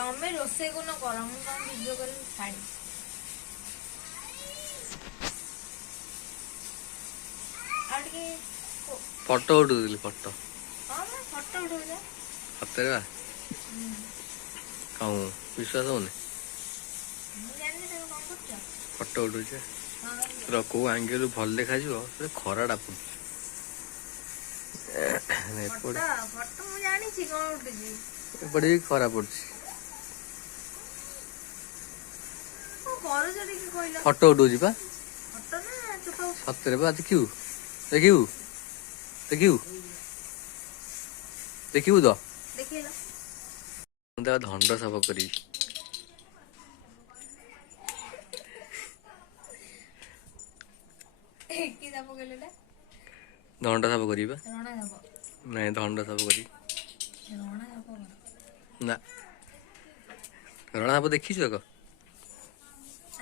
ତମେ ରୋଷେଇ କୋନ କର ମୁଁ ତମ ଭିଡିଓ କରି ଛାଡି ଆଉ ଟିକେ ଫଟୋ ଉଠଉଥିଲି ଫଟୋ। ହଁ ମୁଁ ଫଟୋ ଉଠଉଛ ସତରେ ବା କଣ ବିଶ୍ୱାସ ହଉନି? ମୁଁ ଜାଣିନି ତମେ କଣ କରୁଛ? ଫଟୋ ଉଠୁଛି ପୁରା କୋଉ ଆଙ୍ଗେଲରୁ ଭଲ ଦେଖାଯିବ ସେ ଖରାଟା ପଡୁଛି। ଫଟୋ ଫଟୋ ମୁଁ ଜାଣିଛି କଣ ଉଠୁଛି। ଏପଟେ ବି ଖରା ପଡୁଛି। କଣ କରୁଛ ଟିକେ କହିଲ? ଫଟୋ ଉଠଉଛି ବା ଫଟୋ ନା ଚୁପ ସତରେ ବା ଦେଖିବୁ ଦେଖିବୁ ଦେଖିବୁ ଦେଖିବୁ ତ ଦେଖିଲ ମୁଁ ତାକୁ ଧଣ୍ଡ ସାଫ କରିବି। କି ସାପ କହିଲ ଏଟା? ଧଣ୍ଡ ସାଫ କରିବା ରଣା ସାପ ନାଇଁ ଧଣ୍ଡ ସାଫ କରି ରଣା ସାପ ନା ରଣା ସାପ ଦେଖିଛୁ ଆଗ?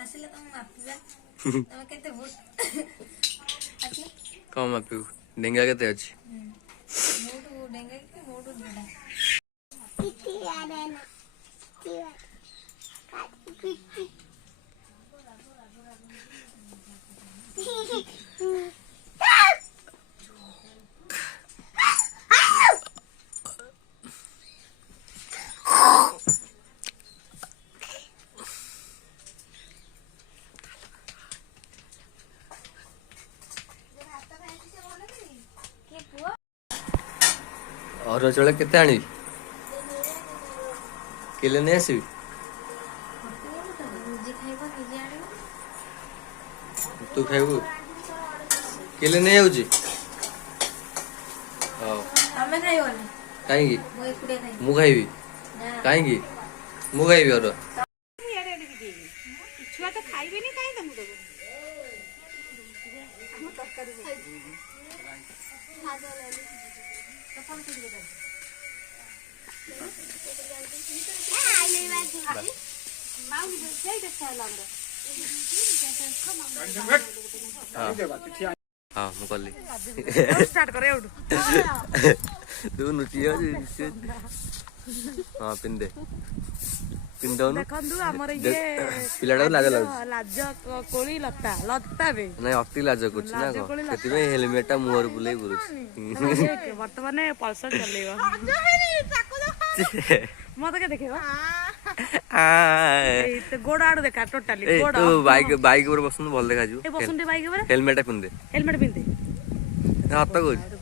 ଆସିଲେ ତମେ ମାପିବା ତମେ କେତେ ଫୁଟ ଆସିଲେ କଣ ମାପିବୁ ଡେଙ୍ଗା କେତେ ଅଛି? ମୋଠୁ ଡେଙ୍ଗା କି ମୋଠୁ ବଡ? ଅରୁଆ ଚାଉଳ କେତେ ଆଣିବି? କିଲେ ନେଇ ଆସିବି? ତୁ ଖାଇବୁ କିଲେ ନେଇ ଯାଉଛି? ହଉ କାହିଁକି ମୁଁ ଖାଇବି? କାହିଁକି ମୁଁ ଖାଇବି ଅରୁଆ? ଛୁଆ ତ ଖାଇବେନି କାହିଁ ତମକୁ ଦେବୁ? ହଁ ମୁଁ କଲି ଷ୍ଟାର୍ଟ କରେ ଏଉଠୁ ତୁ ନୁଚି ଯାଉଛି ହଁ ପିନ୍ଧେ ପିନ୍ଧଉନୁ ଦେଖନ୍ତୁ ଆମର ଇଏ ପିଲାଟାକୁ ଲାଜ ଲାଗୁଛି ଲାଜ କୋଳି ଲତା ଲତା ବେ ନାଇଁ ଅତି ଲାଜ କରୁଛି ନା କଣ ସେଥିପାଇଁ ହେଲମେଟ ଟା ମୁହଁରେ ବୁଲେଇ ବୁଲୁଛି। ବର୍ତ୍ତମାନ ପଲସର ଚଲେଇବ ମତେ କେ ଦେଖେଇବ ଗୋଡ ଆଡୁ ଦେଖା ଟୋଟାଲି ଗୋଡ ବାଇକ ଉପରେ ବସନ୍ତୁ ଭଲ ଦେଖାଯିବ। ବସୁନ ବାଇକ ଉପରେ ହେଲମେଟ ପିନ୍ଧେ ହେଲମେଟ ପିନ୍ଧେ ସତ କହୁଛି।